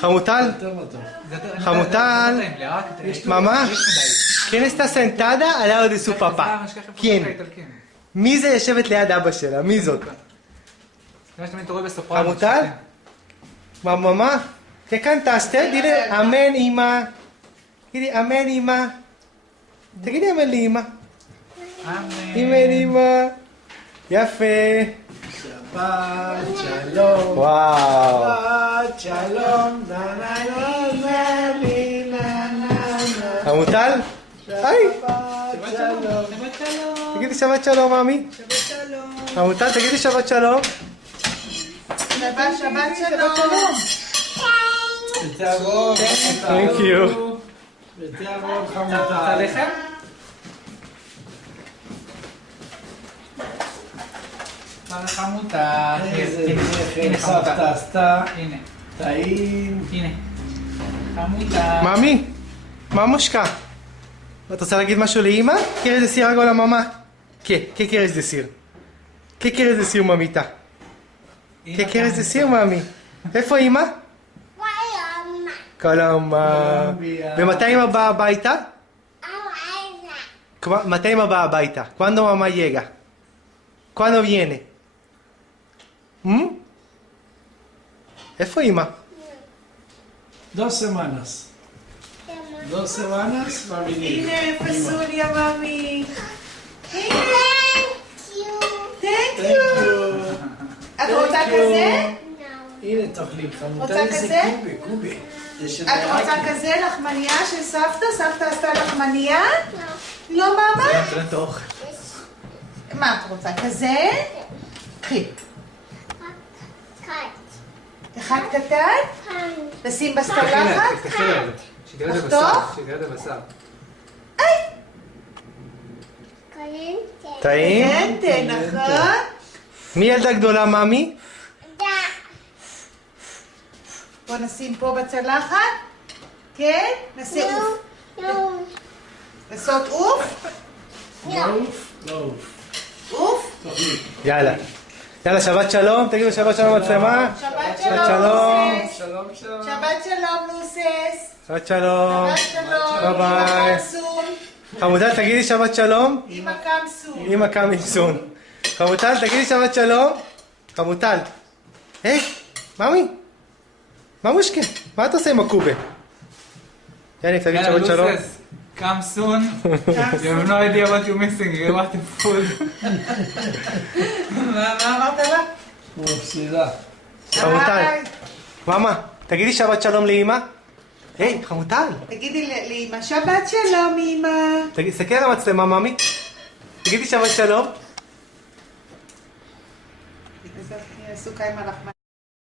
Jamutal. Jamutal. Mamá, ¿quién está sentada al lado de su papá? ¿Quién? מי זה יושבת ליד אבא שלה? מי זאת? Jamutal? Mamá, ¿qué cantaste? Dile amén, Ima. Dile amén, Ima. Te quería amén, Ima. Amén, Ima. יפה. שבת שלום. וואו. שבת שלום. נה נה נה נה נה. Jamutal? היי. שבת שלום. תגידי שבת שלום, מאמי. שבת שלום. Jamutal, תגידי שבת שלום. שבת שלום. בטרור. Thank you. בטרור חמוטל. חמוטה. איזה נכן סבתא עשתה. הנה. טעים. הנה. חמוטה. מאמי, ממושקה. את רוצה להגיד משהו לאמא? ¿Quieres decir algo a la mamá? ¿Qué? ¿Qué quieres decir? ¿Qué quieres decir, mamita? ¿Qué quieres decir, mami? איפה אמא? קולומבה. ומתי אמא באה הביתה? מתי אמא באה הביתה? ¿Cuándo mamá llega? ¿Cuándo viene? איפה אמא? 2 semanas. 2 semanas va a venir. הנה פסוליה מאמי. Thank Thank you. you. את רוצה כזה? הנה תאכלי חמוטל. רוצה איזה כזה? קובי. זה של את רוצה דייקים. כזה לחמניה של סבתא? סבתא עשתה לחמניה? לא מאמה? זה אוכל. מה את רוצה? כזה? קחי. אחד קטן? לשים בסטולחת? לחתוך? שתראה את הבשר. טעים? כן, נכון? מי ילדה גדולה, מאמי? בוא נשים פה בצלחת. כן? נעשה עוף. לעשות עוף? לעוף. עוף? תאכלי. יאללה. יאללה, שבת שלום. תגידו שבת שלום מצלמה. שבת שלום. שלום לוסס. שלום שלום. שבת שלום לוסס. שבת שלום. שבת שלום. ביי ביי. אמא קמסון. חמוטל, תגידי שבת שלום. אמא קמסון. אמא קמינסון. חמוטל, תגידי שבת שלום. חמוטל. היי, מאמי. ממושקה, מה אתה עושה עם הקובה? יאניב, תגיד שבת שלום. Come soon. You have no idea what you're missing. You want the food. מה אמרת לה? מפסידה. חמוטל. מאמה, תגידי שבת שלום לאמא. היי, חמוטל. תגידי לאמא, שבת שלום אמא. תסתכלי על המצלמה, מאמי. תגידי שבת שלום. עסוקה עם הלחמניה.